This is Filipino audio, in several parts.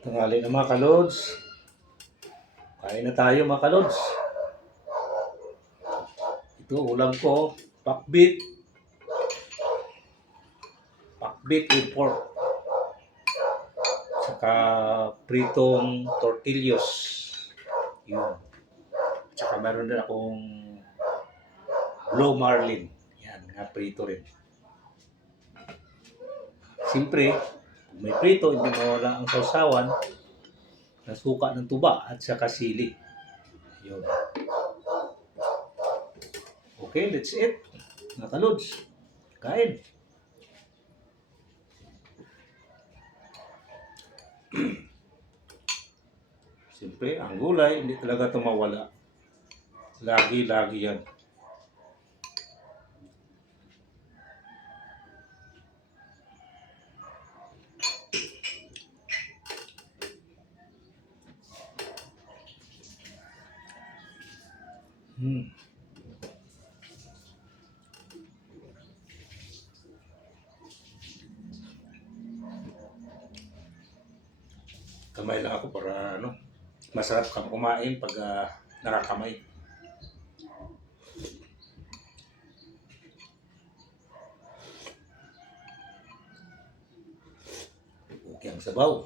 Tanghali na mga kalods. Kain na tayo mga kalods. Ito ulam ko, pakbit. Pakbit with pork. Saka pritong tortillos. Yun. Saka meron din akong blue marlin. Yan, nga prito rin. Siyempre, kung may prito, hindi mawala ang sausawan na suka ng tuba at saka sili. Yun. Okay, that's it. Mga kalods, kain. Siyempre, ang gulay, hindi talaga ito mawala. Lagi-lagi yan. Kamay lang ako para masarap kang kumain pag nakakamay. Okay ang sabaw.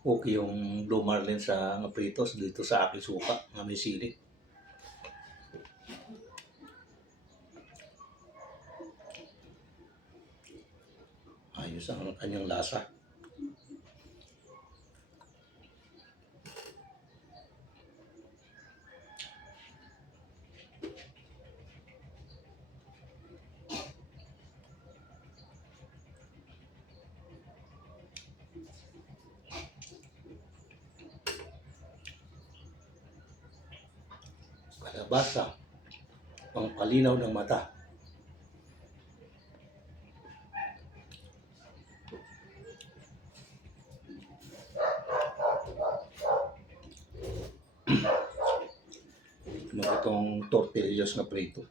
Okay yung blue marlin sa pritos dito sa aking suka na may sili. Ayos ang kanyang lasa. Kalabasa, pangpalinaw ng mata. Itong tortillas na prito.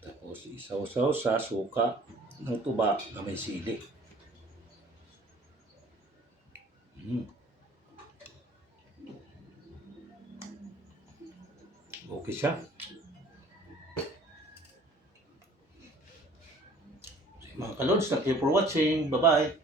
Tapos isaw-saw sa suka ng tuba na may sili. Okay siya. Mga kalods, thank you for watching. Bye-bye.